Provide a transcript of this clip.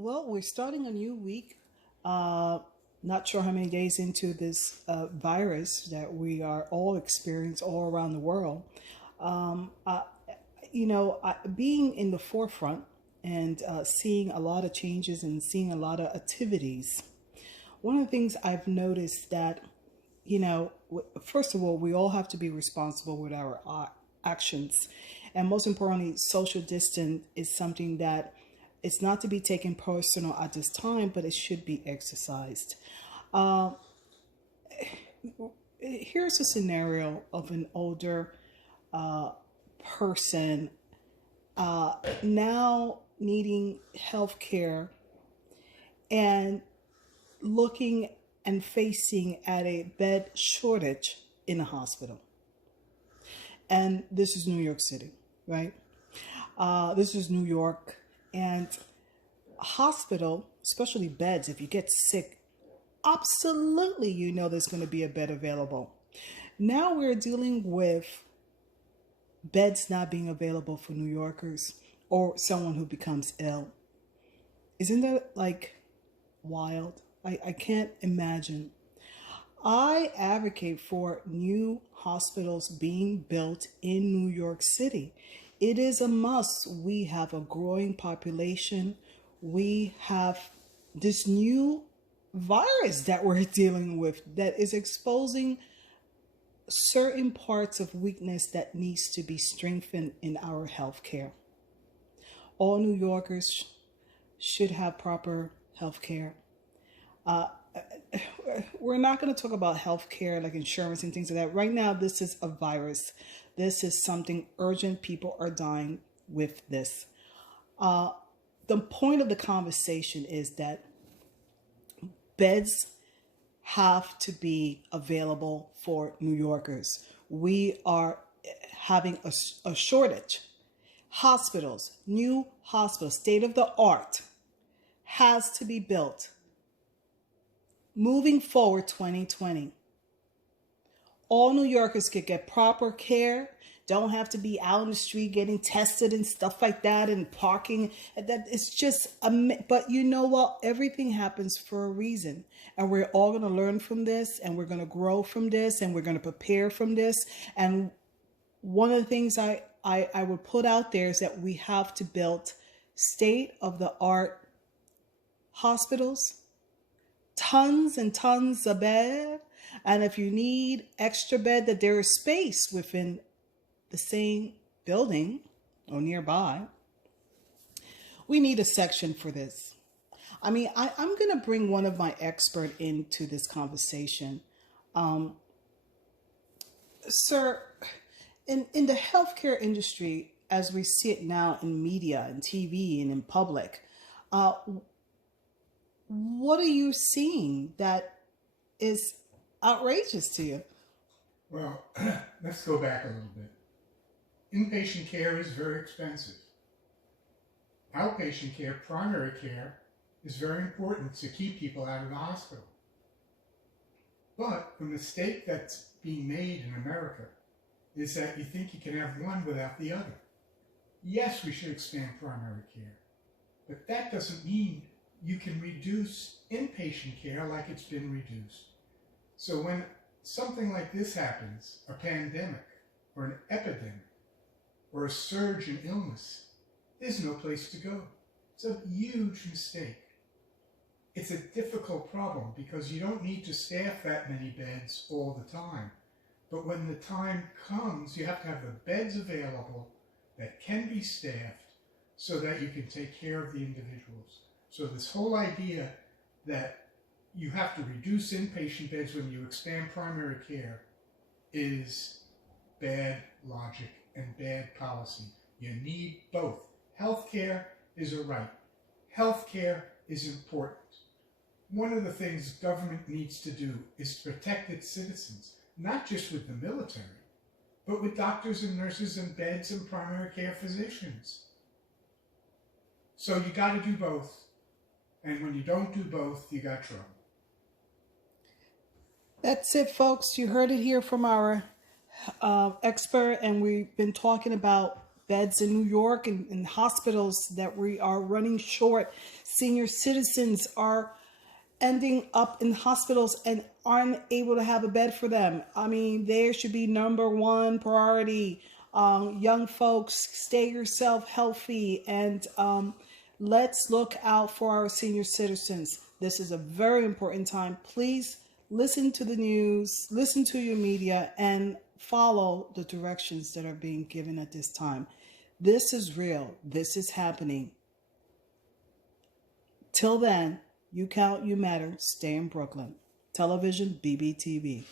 Well, we're starting a new week. Uh, Not sure how many days into this virus that we are all experiencing all around the world. Um, uh, Being in the forefront and seeing a lot of changes and seeing a lot of activities. One of the things I've noticed that, first of all, we all have to be responsible with our actions. And most importantly, social distance is something that it's not to be taken personal at this time, but it should be exercised. Uh, Here's a scenario of an older uh, person now needing health care and looking and facing at a bed shortage in a hospital. And this is New York City, right? This is New York. And a hospital, especially beds, if you get sick, absolutely you know there's going to be a bed available. Now we're dealing with beds not being available for New Yorkers or someone who becomes ill. Isn't that like wild? I can't imagine. I advocate for new hospitals being built in New York City. It is a must. We have a growing population. We have this new virus that we're dealing with that is exposing certain parts of weakness that needs to be strengthened in our healthcare. All New Yorkers should have proper healthcare. Uh, we're not going to talk about healthcare like insurance and things like that. Right now, this is a virus. This is something urgent. People are dying with this. Uh, the point of the conversation is that beds have to be available for New Yorkers. We are having a shortage. Hospitals, new hospitals, state of the art, has to be built. Moving forward, 2020, all New Yorkers could get proper care. Don't have to be out in the street getting tested and stuff like that and parking. That it's just but you know what? Everything happens for a reason. And we're all going to learn from this, and we're going to grow from this, and we're going to prepare from this. And one of the things I would put out there is that we have to build state of the art hospitals, tons and tons of bed. And if you need extra bed, that there is space within the same building or nearby. We need a section for this. I mean, I'm going to bring one of my experts into this conversation. Sir, in the healthcare industry, as we see it now in media and TV and in public, uh, what are you seeing that is outrageous to you? Well, let's go back a little bit. Inpatient care is very expensive. Outpatient care, primary care, is very important to keep people out of the hospital. But the mistake that's being made in America is that you think you can have one without the other. Yes, we should expand primary care, but that doesn't mean you can reduce inpatient care like it's been reduced. So when something like this happens, a pandemic or an epidemic or a surge in illness, there's no place to go. It's a huge mistake. It's a difficult problem because you don't need to staff that many beds all the time. But when the time comes, you have to have the beds available that can be staffed so that you can take care of the individuals. So this whole idea that you have to reduce inpatient beds when you expand primary care is bad logic and bad policy. You need both. Healthcare is a right. Healthcare is important. One of the things government needs to do is protect its citizens, not just with the military, but with doctors and nurses and beds and primary care physicians. So you got to do both. And when you don't do both, you got trouble. That's it, folks. You heard it here from our expert, and we've been talking about beds in New York and hospitals that we are running short. Senior citizens are ending up in hospitals and aren't able to have a bed for them. I mean, there should be number one priority. Young folks, stay yourself healthy, and let's look out for our senior citizens. This is a very important time. Please listen to the news, listen to your media, and follow the directions that are being given at this time. This is real. This is happening. Till then, you count, you matter. Stay in Brooklyn. Television BBTV.